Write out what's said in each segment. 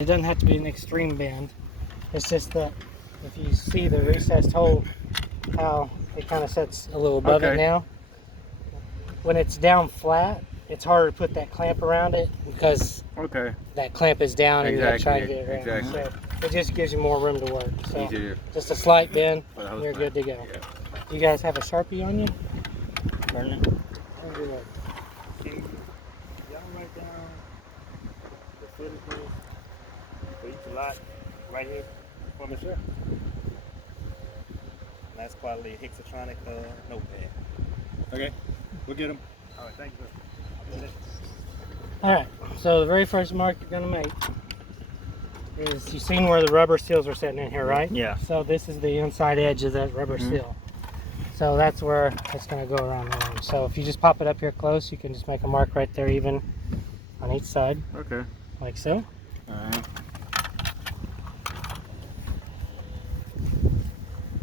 It doesn't have to be an extreme bend. It's just that if you see the recessed hole, how it kind of sets a little above it now. When it's down flat, it's harder to put that clamp around it because that clamp is down and you got to try and get it around. So it just gives you more room to work. So just a slight bend, and you're good to go. You guys have a Sharpie on you? Burn it. Y'all write down the footages for each lot right here for me, sir. Nice quality Hexatronic notepad. Okay, we'll get them. All right, thank you, sir. Alright, so the very first mark you're going to make is, you've seen where the rubber seals are sitting in here, right? Yeah. So this is the inside edge of that rubber seal. So that's where it's going to go around the line. So if you just pop it up here close, you can just make a mark right there even on each side. Okay. Like so. Alright.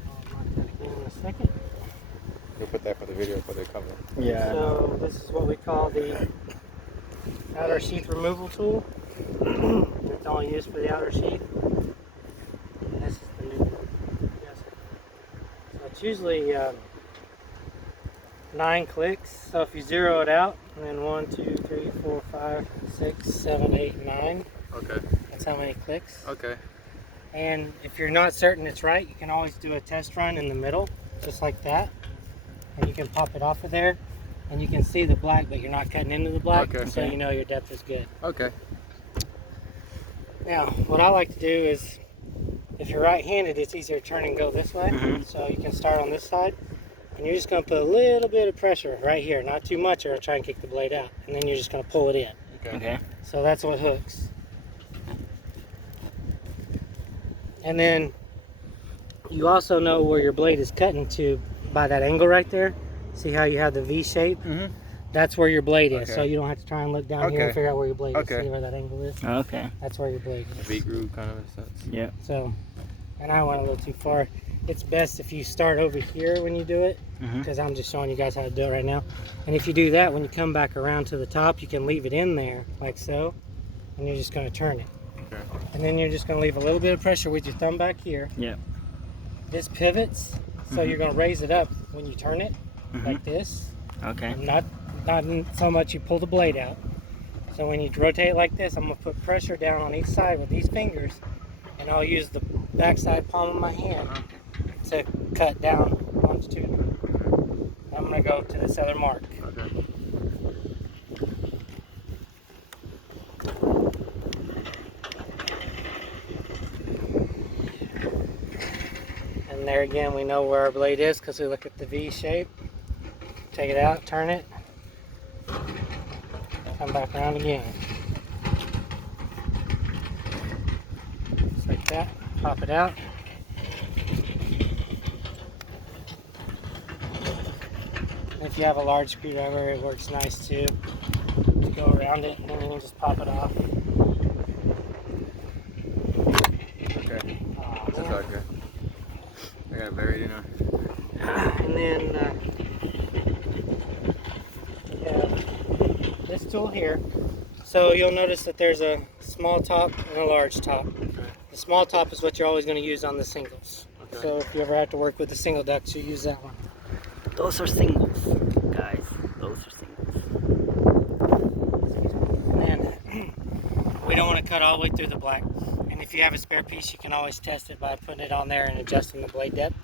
I'll mark that again in a second. You'll put that for the video for the cover. Yeah. So this is what we call the outer sheath removal tool. It's only used for the outer sheath. And this is the new one. Yes. So it's usually 9 clicks. So if you zero it out, and then 1, 2, 3, 4, 5, 6, 7, 8, 9. Okay. That's how many clicks. Okay. And if you're not certain it's right, you can always do a test run in the middle, just like that. And you can pop it off of there, and you can see the black, but you're not cutting into the black, so you know your depth is good. Okay. Now, what I like to do is, if you're right-handed, it's easier to turn and go this way. So you can start on this side, and you're just going to put a little bit of pressure right here, not too much, or it'll try and kick the blade out. And then you're just going to pull it in. Okay. So that's what hooks. And then you also know where your blade is cutting to by that angle right there. See how you have the V shape? That's where your blade is. So you don't have to try and look down here and figure out where your blade is. See where that angle is? Okay. That's where your blade is. V groove kind of in a sense. Yeah. So, and I went a little too far. It's best if you start over here when you do it, because I'm just showing you guys how to do it right now. And if you do that, when you come back around to the top, you can leave it in there like so, and you're just going to turn it. Okay. And then you're just going to leave a little bit of pressure with your thumb back here. Yeah. This pivots, so you're going to raise it up when you turn it, like this. Okay. And not so much you pull the blade out. So when you rotate it like this, I'm going to put pressure down on each side with these fingers, and I'll use the backside palm of my hand to cut down longitudinally. I'm going to go to this other mark. Okay. And there again, we know where our blade is because we look at the V shape. Take it out, turn it, come back around again. Just like that, pop it out. If you have a large screwdriver, it works nice too, to go around it, and then you can just pop it off. Okay. That's okay. I got it buried in there. And then you have this tool here. So you'll notice that there's a small top and a large top. The small top is what you're always going to use on the singles. So if you ever have to work with the single ducts, you use that one. Those are singles, guys. Those are singles. And then we don't want to cut all the way through the black. And if you have a spare piece, you can always test it by putting it on there and adjusting the blade depth.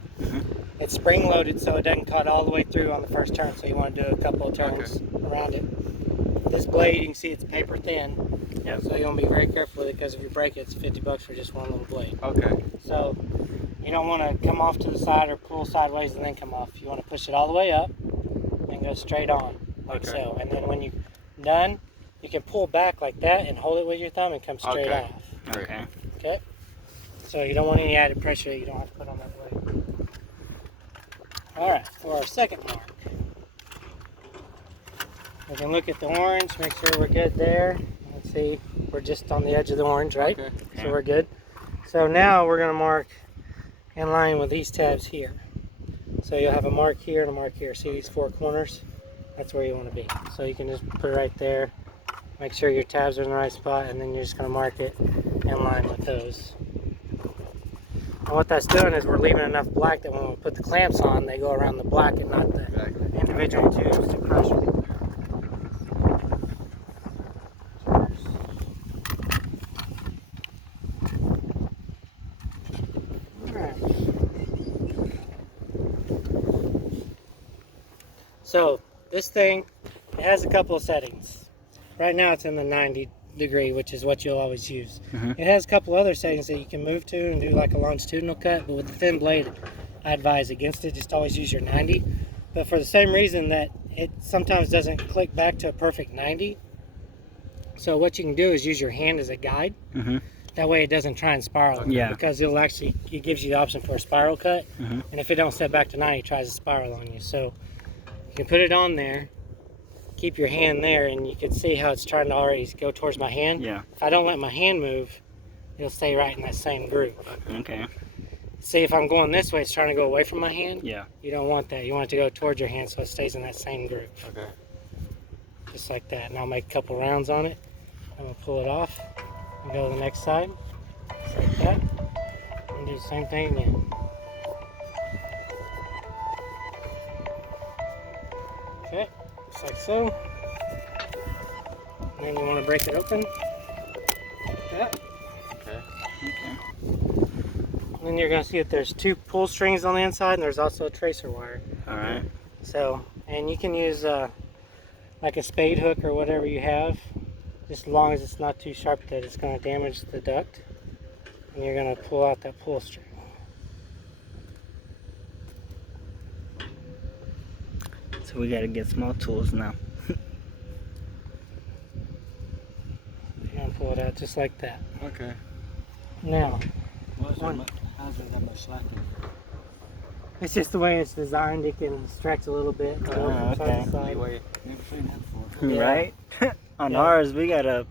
It's spring loaded, so it doesn't cut all the way through on the first turn. So you want to do a couple of turns around it. This blade, you can see it's paper thin. So you want to be very careful with it, because if you break it, it's $50 for just one little blade. Okay. So you don't want to come off to the side or pull sideways and then come off. You want to push it all the way up and go straight on, like so. And then when you're done, you can pull back like that and hold it with your thumb and come straight off. Okay. Okay? So you don't want any added pressure that you don't have to put on that blade. Alright, for our second mark, we can look at the orange, make sure we're good there. Let's see, we're just on the edge of the orange, right? So we're good. So now we're going to mark in line with these tabs here. So you'll have a mark here and a mark here. See these 4 corners? That's where you want to be. So you can just put it right there Make sure your tabs are in the right spot, and then you're just going to mark it in line with those. And what that's doing is we're leaving enough black that when we put the clamps on, they go around the black and not the individual tubes to crush it. So this thing, it has a couple of settings. Right now it's in the 90 degree, which is what you'll always use. It has a couple other settings that you can move to and do like a longitudinal cut, but with the thin blade, I advise against it. Just always use your 90. But for the same reason that it sometimes doesn't click back to a perfect 90. So what you can do is use your hand as a guide. That way it doesn't try and spiral. Yeah. Because it gives you the option for a spiral cut. And if it don't set back to 90, it tries to spiral on you. So you can put it on there, keep your hand there, and you can see how it's trying to already go towards my hand. Yeah. If I don't let my hand move, it'll stay right in that same groove. Okay. See, if I'm going this way, it's trying to go away from my hand. Yeah. You don't want that. You want it to go towards your hand so it stays in that same groove. Okay. Just like that. And I'll make a couple rounds on it. I'm going to pull it off and go to the next side. Just like that. And do the same thing again. Okay, just like so. And then you want to break it open. Like that. Okay. And then you're going to see that there's 2 pull strings on the inside, and there's also a tracer wire. Alright. So, and you can use like a spade hook or whatever you have, just as long as it's not too sharp that it's going to damage the duct. And you're going to pull out that pull string. So we gotta get small tools now. You're going to pull it out just like that. Okay. Now, How's there that much slack in it? it's just the way it's designed. It can stretch a little bit. Go from side to side. Anyway, Never seen that before. Yeah. Right? On Yeah. ours, we gotta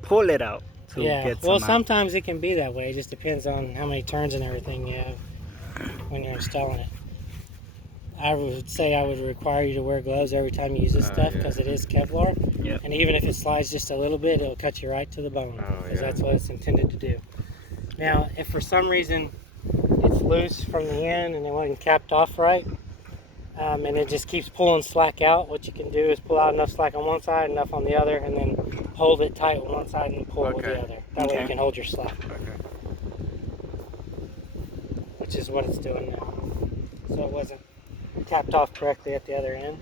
pull it out to Yeah, get some well, out. sometimes it can be that way. It just depends on how many turns and everything you have when you're installing it. I would say I would require you to wear gloves every time you use this stuff because it is Kevlar. Yep. And even if it slides just a little bit, it'll cut you right to the bone because that's what it's intended to do. Now, if for some reason it's loose from the end and it wasn't capped off right, and it just keeps pulling slack out, what you can do is pull out enough slack on one side, enough on the other, and then hold it tight with one side and pull with the other. That way you can hold your slack. Okay. Which is what it's doing now. So it wasn't capped off correctly at the other end.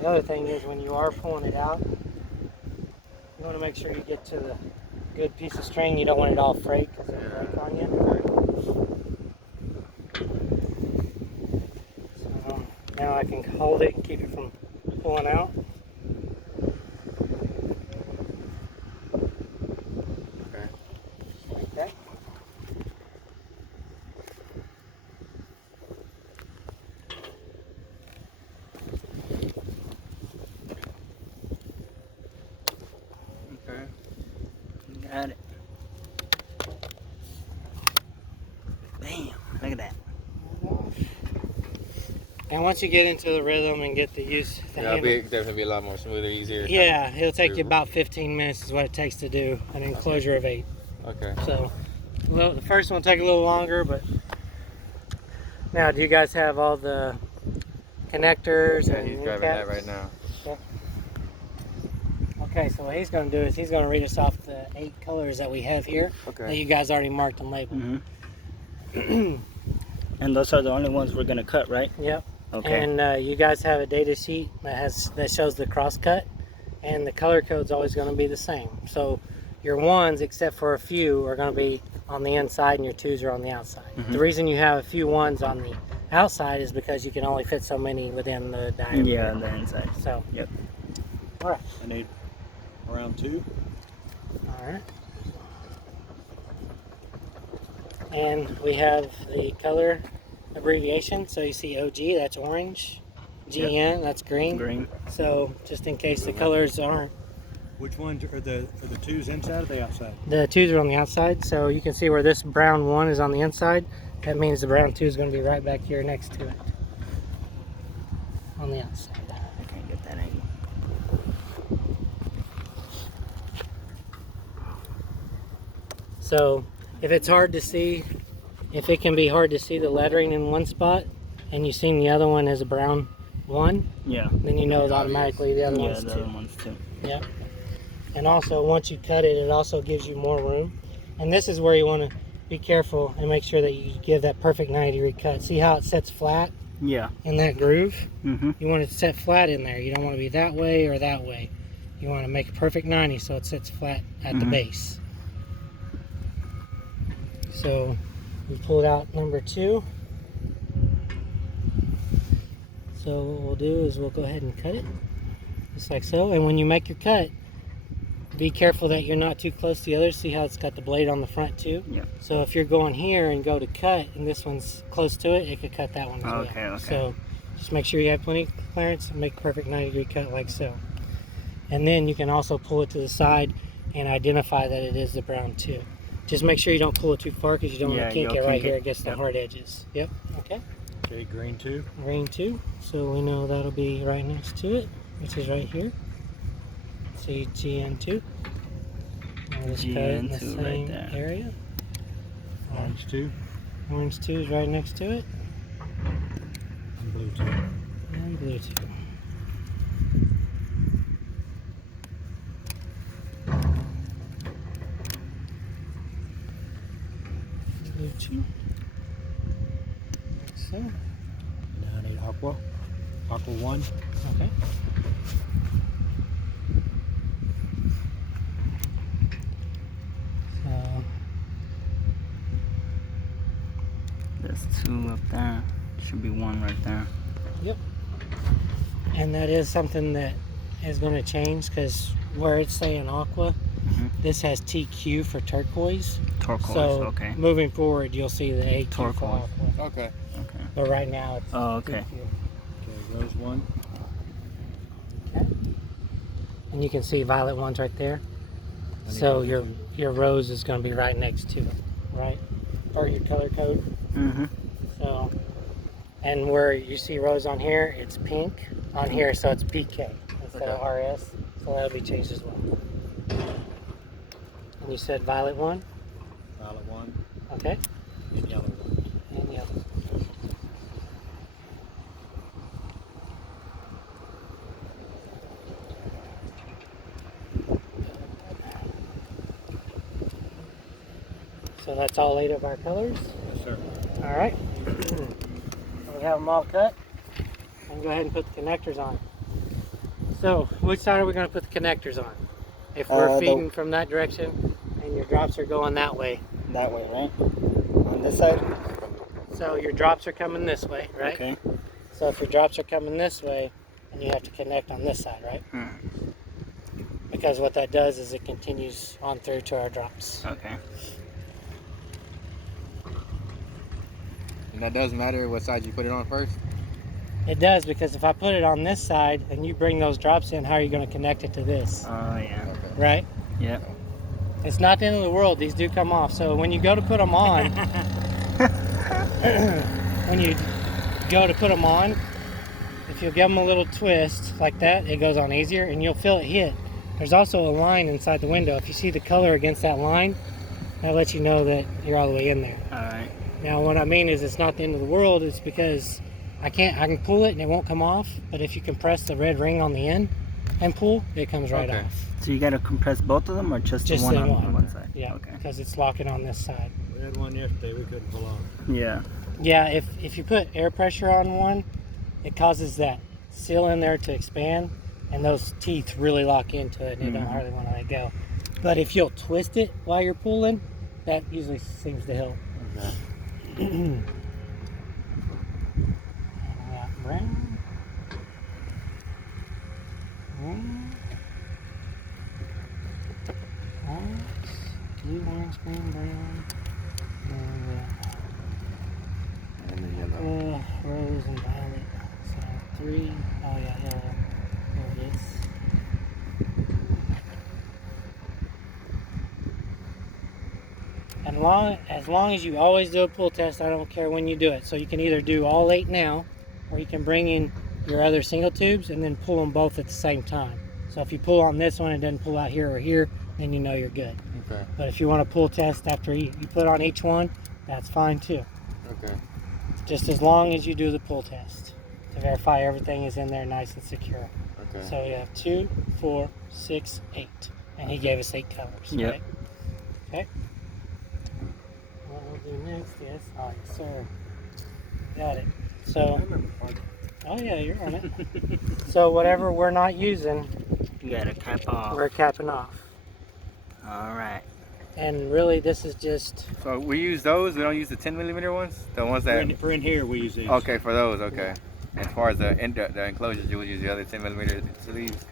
The other thing is when you are pulling it out, you want to make sure you get to the good piece of string. You don't want it all frayed because it'll break on you. So now I can hold it and keep it from pulling out. Okay. Like that. Okay. Got it. Bam! Look at that. And once you get into the rhythm and get the use, the Yeah, handle, definitely be a lot more smoother, easier. yeah, it'll take you about 15 minutes is what it takes to do an enclosure of 8. Okay. So, well, the first one will take a little longer, but now, do you guys have all the connectors Yeah, and he's end grabbing that caps? right now. Okay, so what he's going to do is he's going to read us off the 8 colors that we have here that Okay. you guys already marked and labeled. And those are the only ones we're gonna cut, right? Yep. Okay. And you guys have a data sheet that shows the cross cut, and the color code's always going to be the same. So your 1s, except for a few, are going to be on the inside, and your 2s are on the outside. The reason you have a few 1s on the outside is because you can only fit so many within the diameter. Yeah, on the inside. So. Yep. All right. I need round 2. All right. And we have the color abbreviation. So you see OG, that's orange. GN, that's green. Green. So just in case the colors aren't. Which ones are the twos inside or the outside? The 2s are on the outside, so you can see where this brown 1 is on the inside. That means the brown 2 is going to be right back here next to it. On the outside. I can't get that angle. So if it's hard to see, if it can be hard to see the lettering in one spot, and you've seen the other one as a brown 1, Yeah. then you know automatically the other Yeah, one's the 2. other ones too. Yeah. And also, once you cut it, it also gives you more room. And this is where you want to be careful and make sure that you give that perfect 90-degree cut. See how it sets flat Yeah. in that groove? Mm-hmm. You want it to set flat in there. You don't want to be that way or that way. You want to make a perfect 90 so it sits flat at the base. So we pulled out number 2. So what we'll do is we'll go ahead and cut it, just like so. And when you make your cut, be careful that you're not too close to the other. See how it's got the blade on the front too? Yeah. So if you're going here and go to cut, and this one's close to it, it could cut that one as well. Okay. So just make sure you have plenty of clearance and make a perfect 90-degree cut like so. And then you can also pull it to the side and identify that it is the brown 2. Just make sure you don't pull it too far because you don't want to kink it right here against the hard edges. Yep. Okay. Okay, green 2. Green 2. So we know that'll be right next to it, which is right here. See GN2. We'll just cut it in the GN2 right same there. area. Orange 2. Orange 2 is right next to it. And blue 2. And blue 2. Blue 2. Like so. Now I need aqua. Aqua 1. Okay. So There's 2 up there. Should be 1 right there. and that is something that is going to change because where it's saying aqua, this has TQ for turquoise. Turquoise. So Okay. moving forward, you'll see the AQ for Turquoise. aqua. Okay. Okay. But right now it's Oh, okay. TQ. Okay, rose 1. And you can see violet ones right there. I need So to- your rose is going to be right next to it, right? Or your color code. Mm-hmm. So, and where you see rose on here, it's pink on here, so it's PK instead of RS. So that'll be changed as well. And you said violet 1, Violet 1. okay? And yellow 1. And yellow. So that's all 8 of our colors. Yes, sir. All right. We have them all cut. And go ahead and put the connectors on. So, which side are we going to put the connectors on? If we're feeding from that direction and your drops are going that way. That way, right? On this side? So your drops are coming this way, right? Okay. So if your drops are coming this way, then you have to connect on this side, right? Because what that does is it continues on through to our drops. Okay. And that does matter what side you put it on first? It does, because if I put it on this side and you bring those drops in, how are you going to connect it to this? Oh, yeah. Okay. Right? Yeah. It's not the end of the world. These do come off. So when you go to put them on, if you'll give them a little twist like that, it goes on easier and you'll feel it hit. There's also a line inside the window. If you see the color against that line, that lets you know that you're all the way in there. All right. Now what I mean is it's not the end of the world. It's because I can pull it and it won't come off, but if you compress the red ring on the end and pull, it comes right Okay. off. So you got to compress both of them or just Just the one the on one. one side? Yeah, Okay. because it's locking on this side. We had one yesterday we couldn't pull off. Yeah. Yeah, if you put air pressure on one, it causes that seal in there to expand, and those teeth really lock into it, and you don't hardly want to let go. But if you'll twist it while you're pulling, that usually seems to help. Okay. Brown. Orange, blue, orange, green, brown, and And the yellow. rose and violet. So 3. Oh yeah, there it is. And as long as you always do a pull test, I don't care when you do it. So you can either do all 8 now, or you can bring in your other single tubes and then pull them both at the same time. So if you pull on this one and doesn't pull out here or here, then you know you're good. Okay. But if you want to pull test after you put on each one, that's fine too. Okay. Just as long as you do the pull test to verify everything is in there nice and secure. Okay. So we have 2, 4, 6, 8. And he gave us 8 colors, Yep. right? Okay. What we'll do next is, oh yes sir, got it. So, oh yeah, you're on it. So whatever we're not using, You gotta cap off. we're capping off. Alright. And really this is just, So we use those. We don't use the 10mm ones. The ones that. For in here, we use these. Okay, for those. Okay. As far as the enclosures, you would use the other 10mm sleeves.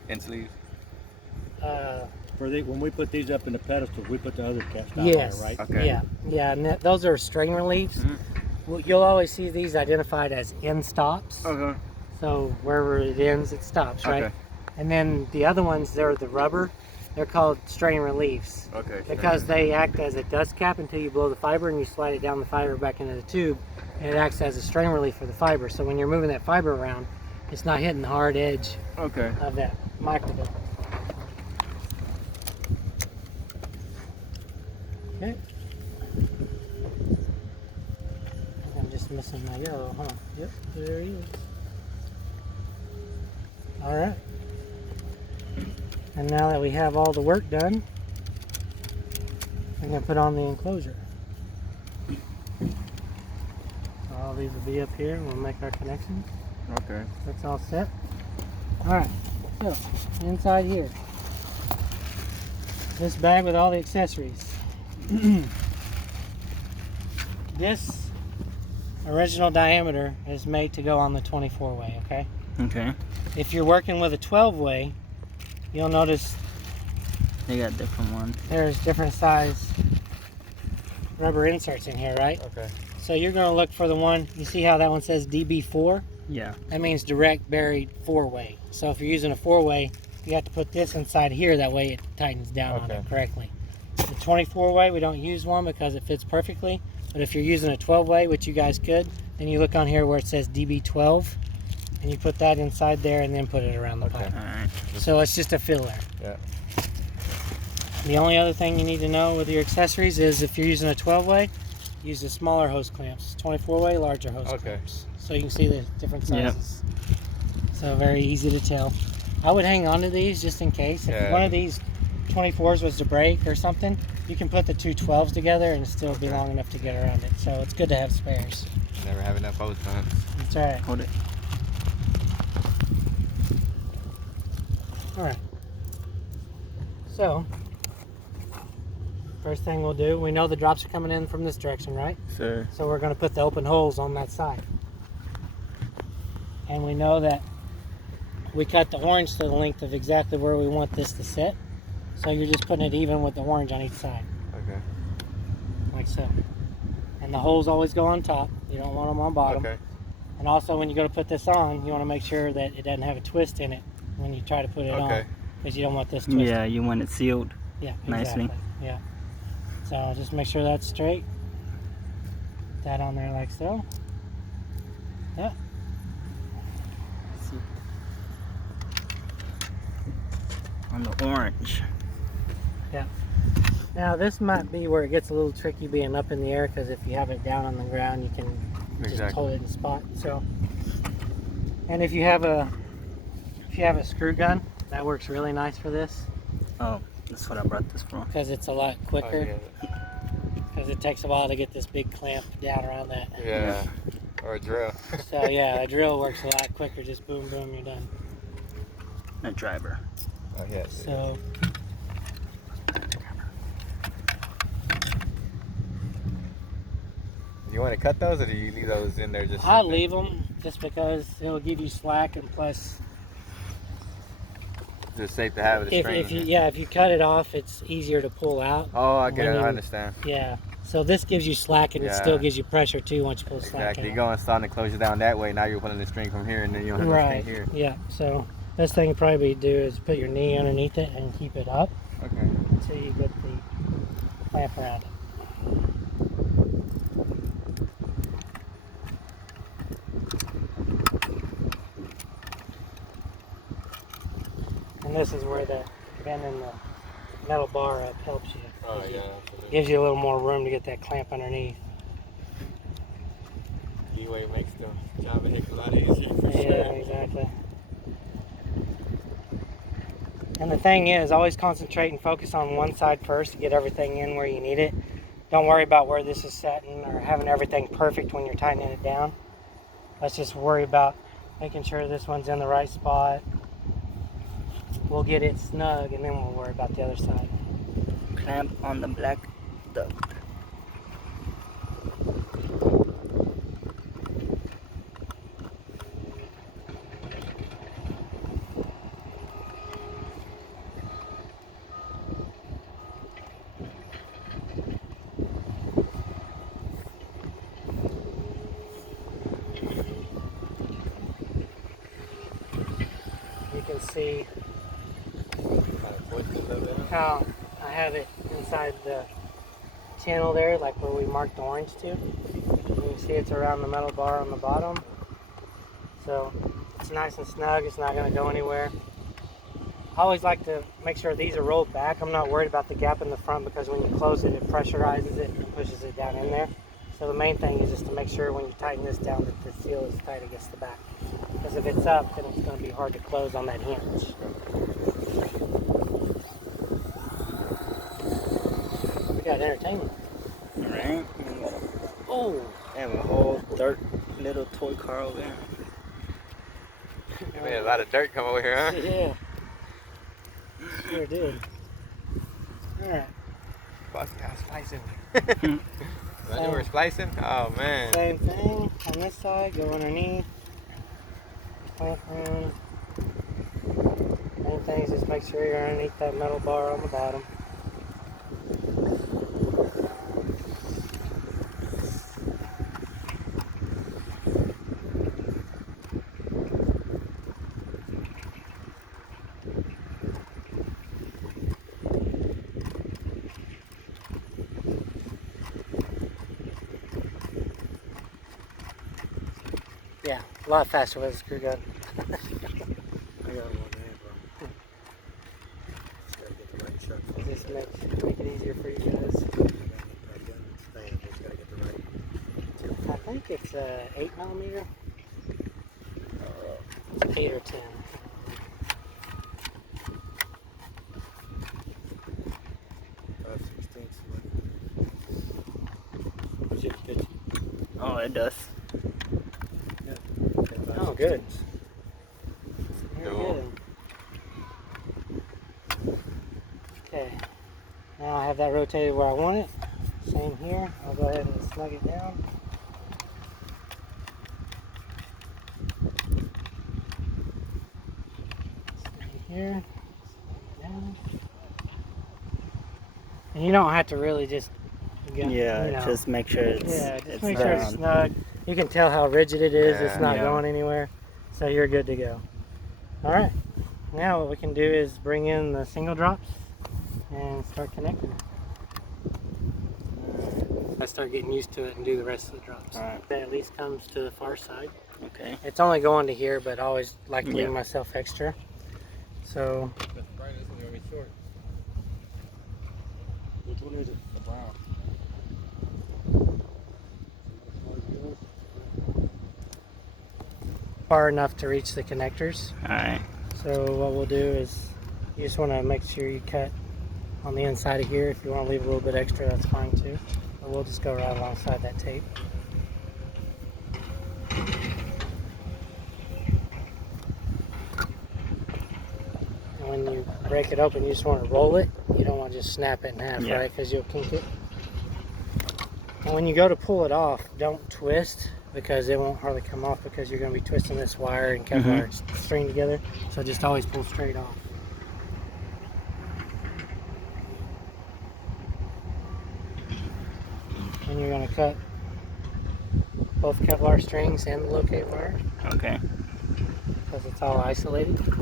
When we put these up in the pedestals, we put the other cast out yes, there, right? Okay. yeah, and those are string reliefs. Well, you'll always see these identified as end stops. Okay. So wherever it ends, it stops, right? Okay. And then the other ones, they're the rubber. They're called strain reliefs Okay. because they act as a dust cap until you blow the fiber and you slide it down the fiber back into the tube, and it acts as a strain relief for the fiber. So when you're moving that fiber around, it's not hitting the hard edge Okay. of that microbill. Okay. I'm just missing my yellow, huh? Yep, there he is. Alright. And now that we have all the work done, I'm going to put on the enclosure. All these will be up here and we'll make our connections. Okay. That's all set. Alright, so inside here, this bag with all the accessories. This original diameter is made to go on the 24-way, okay? Okay. If you're working with a 12-way, you'll notice They got different ones. there's different size rubber inserts in here, right? Okay. So you're going to look for the one, you see how that one says DB4? Yeah. That means direct buried 4-way. So if you're using a 4-way, you have to put this inside here, that way it tightens down on Okay. it correctly. The 24-way, we don't use one because it fits perfectly, but if you're using a 12-way, which you guys could, then you look on here where it says DB12, and you put that inside there and then put it around the pipe. Alright. So it's just a filler. Yeah. The only other thing you need to know with your accessories is if you're using a 12-way, use the smaller hose clamps. 24-way, larger hose clamps. So you can see the different sizes. So very easy to tell. I would hang on to these just in case. If one of these 24s was to break or something, you can put the two 12s together and still be long enough to get around it. So it's good to have spares. Never have enough hose pumps. That's alright. Hold it. Alright. So, first thing we'll do, we know the drops are coming in from this direction, right? Sure. So we're going to put the open holes on that side. And we know that we cut the orange to the length of exactly where we want this to sit. So you're just putting it even with the orange on each side, Okay. like so. And the holes always go on top. You don't want them on bottom. Okay. And also when you go to put this on, you want to make sure that it doesn't have a twist in it when you try to put it on. Because you don't want this twisted. Yeah, you want it sealed. Yeah, nicely. exactly. Yeah. So just make sure that's straight. Put that on there like so. Yeah. On the orange. Now this might be where it gets a little tricky being up in the air, because if you have it down on the ground, you can just hold it in spot. So, and if you have a screw gun, that works really nice for this, Oh, that's what I brought this for. because it's a lot quicker. Because it takes a while to get this big clamp down around that. Yeah. Or a drill. So yeah, a drill works a lot quicker. Just boom, boom, you're done. A driver. Oh, yes. So. You want to cut those, or do you leave those in there just? I'll leave them just because it'll give you slack, and plus just safe to have with a string. If you cut it off, it's easier to pull out. Oh, I get it. when I you- understand. Yeah. So this gives you slack, and it still Yeah. gives you pressure too once you pull slack Exactly. out. You go and start to close it down that way. Now you're pulling the string from here, and then you don't have the Right. string here. Yeah. So best thing you probably do is put your knee underneath it and keep it up Okay. until you get the clamp around it. And this is where the bending the metal bar up helps you. Oh yeah. Absolutely. Gives you a little more room to get that clamp underneath. Leeway makes the job a heck of a lot easier for Yeah, sure. exactly. And the thing is, always concentrate and focus on one side first to get everything in where you need it. Don't worry about where this is setting or having everything perfect when you're tightening it down. Let's just worry about making sure this one's in the right spot. We'll get it snug, and then we'll worry about the other side. Clamp on the black duck. You can see how I have it inside the channel there, like where we marked the orange to. You can see it's around the metal bar on the bottom. So it's nice and snug, it's not going to go anywhere. I always like to make sure these are rolled back. I'm not worried about the gap in the front because when you close it, it pressurizes it and pushes it down in there. So the main thing is just to make sure when you tighten this down that the seal is tight against the back. Because if it's up, then it's going to be hard to close on that hinge. We got entertainment. Right? Oh! I have a whole dirt little toy car over there. You made a lot of dirt come over here, huh? Yeah. Sure did. Alright. Fuck, I was splicing. I knew we were splicing? Oh, man. Same thing on this side, go underneath. Clamp around. Main thing is just make sure you're underneath that metal bar on the bottom. Yeah, a lot faster with a screw gun. I got one hand, bro. Just gotta get the right chuck for it. Just make it easier for you guys. Just gotta get the right. I think it's 8mm. It's 8 or 10. Oh, it does. Oh, good. Very Cool. good. Okay. Now I have that rotated where I want it. Same here. I'll go ahead and snug it down. Snug it here. Snug it down. And you don't have to really just Yeah, just make sure it's just make sure it's down. snug. You can tell how rigid it is. It's Yeah. not Yeah. going anywhere. So you're good to go. All right. Now what we can do is bring in the single drops and start connecting. I start getting used to it and do the rest of the drops. All right. That at least comes to the far side. Okay. It's only going to here, but I always like to leave Yeah. myself extra. So Which one is it? The brown. far enough to reach the connectors. Alright. So what we'll do is you just want to make sure you cut on the inside of here. If you want to leave a little bit extra, that's fine too. But we'll just go right alongside that tape. And when you break it open, you just want to roll it. You don't want to just snap it in half, Yeah. right? Because you'll kink it. And when you go to pull it off, don't twist, because it won't hardly come off because you're going to be twisting this wire and Kevlar string together. So just always pull straight off. And you're going to cut both Kevlar strings and the locate wire. Okay. Because it's all isolated. So I'm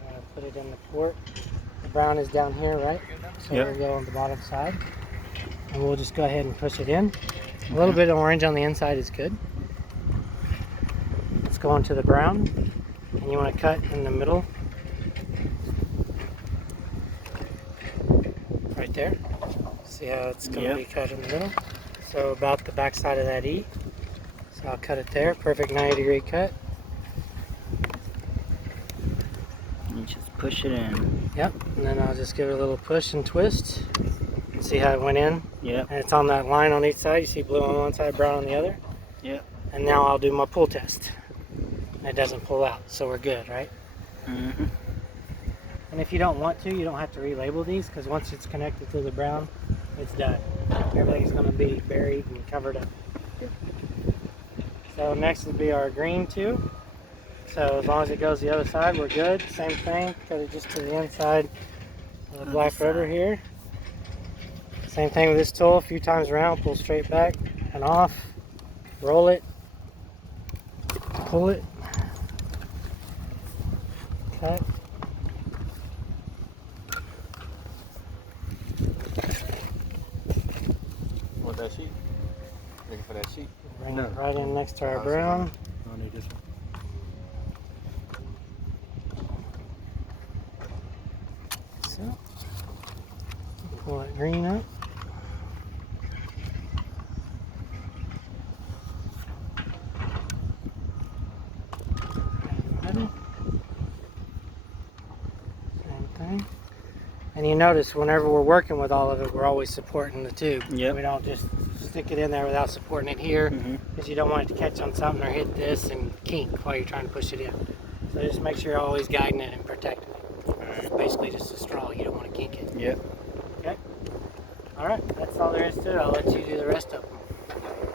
going to put it in the port. The brown is down here, right? So Yep. we'll go on the bottom side. And we'll just go ahead and push it in. A little bit of orange on the inside is good. Let's go into the brown. And you want to cut in the middle. Right there. See how it's going to be cut in the middle? So about the back side of that E. So I'll cut it there. Perfect 90-degree cut. You just push it in. Yep. And then I'll just give it a little push and twist. See how it went in? Yep. And it's on that line on each side. You see blue on one side, brown on the other? Yep. And now I'll do my pull test. It doesn't pull out, so we're good, right? Mm-hmm. And if you don't want to, you don't have to relabel these, because once it's connected to the brown, it's done. Everything's going to be buried and covered up. So next would be our green too. So as long as it goes the other side, we're good. Same thing, cut it just to the inside of the black rubber here. Same thing with this tool, a few times around, pull straight back and off, roll it, pull it, cut. Want that sheet? Looking for that sheet? Bring it right in next to our brown. I need this one. So, pull that green up. Middle. Same thing. And you notice whenever we're working with all of it, we're always supporting the tube. Yep. We don't just stick it in there without supporting it here, because you don't want it to catch on something or hit this and kink while you're trying to push it in. So just make sure you're always guiding it and protecting it. It's basically just a straw. You don't want to kink it. Yep. Okay? All right. That's all there is to it. I'll let you do the rest of them.